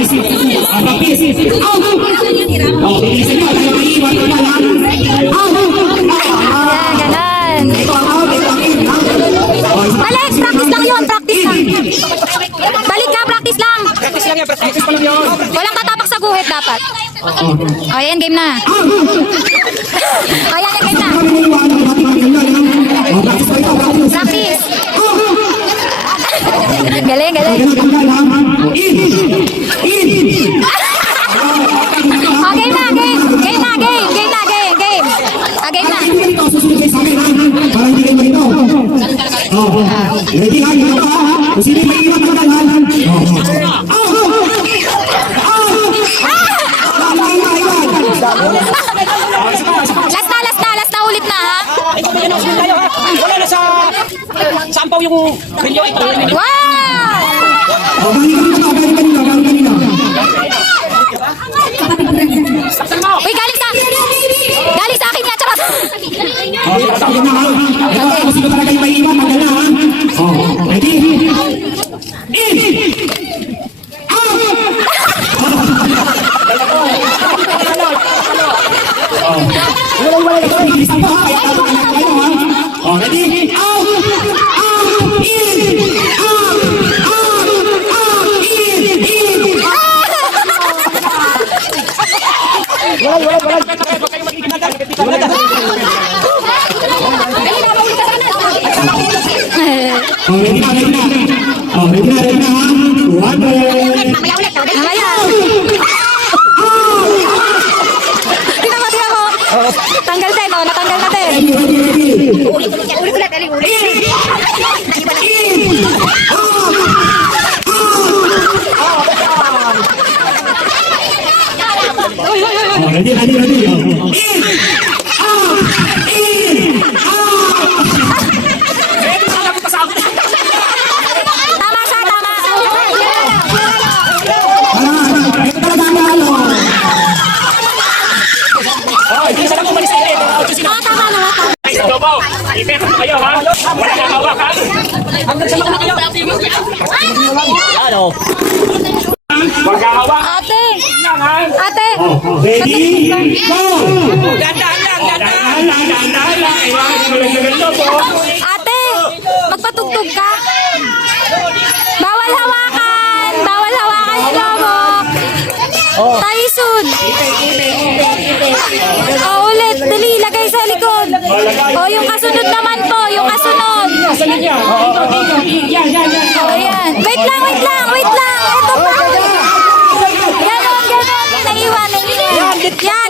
Practice, practice, lang. Yun, practice lang. Balik ka, practice lang. Practice lang yan, practice pa lang yun. Walang tatapak sa guhit dapat. O, yan, game na. O, yan, game na. Practice pa ito. Practice. Practice. Galing, galing. Ganun, ganun lang. In! In! O, game na, game. Game na, game. Game na, game, game. O, game na. Hindi ganito. Susunod kayo sa akin, ha? Para hindi kayo malito. Oh, oh. Ready, ha? Ganito ka, ha? Kung sino yung maiiwan Ampaw yung video ito. Wow! Oh. Uy, galing sa... Galing sa akin yan, charot. Oh, One break. Mamaya. Mo, tingnan mo. Tanggal din. Natanggal na din. Ready, ready, ready. Oh, ready, ready, ready. Oh. In! Out! In! Out! Tama siya, tama. Ano, ano? Ito talaga ang lalo. Oh, hindi sa lang umalis kayo. Oo, tama na. tama. Ay, sa Ipet kayo ha. Wala na hawak ha. Hanggang sa mga kayo. Ano? Ka hawak. Ate, ate. Ready? Go! Ganda lang. Ganda lang, lang. Mo Lobo. Ate, magpatugtog ka. Tyson. O, ulit. Dali, lagay sa likod. O, yung kasunod naman po. Yung kasunod. Niya? Dito. Yan. Wait lang, wait lang, wait lang. Ito pa. Ganon, ganon. Naiwan, naiwan. Yan,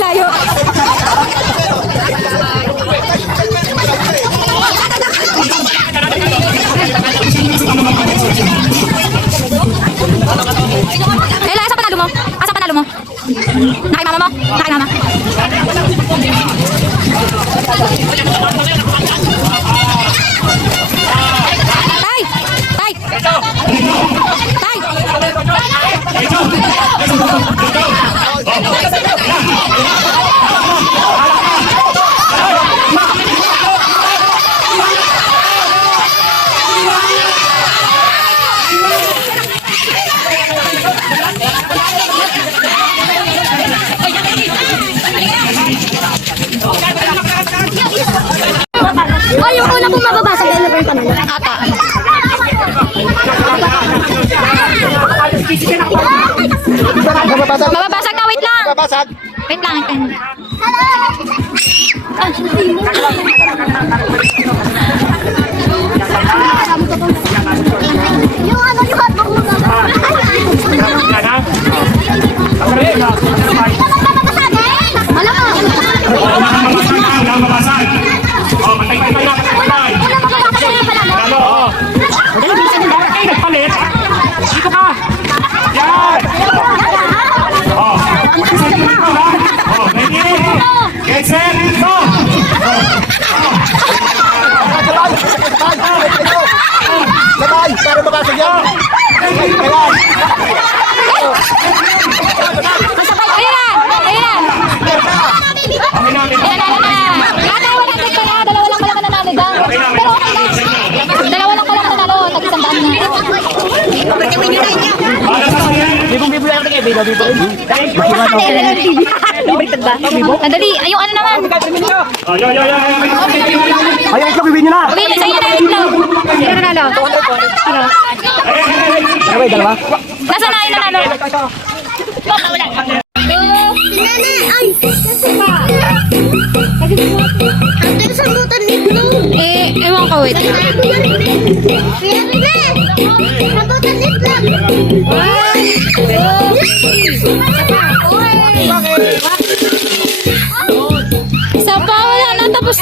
Layo. Ella, asa panalo mo? Asa panalo mo? Nakay mama mo? Nakay mama? Una pong mababasag na po yung panalo. Ata. Mababasag na, wait lang. Babasag. Wait lang, wait lang. Yung Para sa yan. Sandali. Ay, yung ano naman. Oh, yo, yo, yo, yo. Ayaw ikaw, bibigyan nyo na. Okay, sa'yo na yung itlog. Sino nanalo? Sabay, dalawa. Nasa na yung nanalo? Nene, ay. Ang sa butan ni Blue. Eh, ewan ko, wait. Sa pa, wala na, tapos.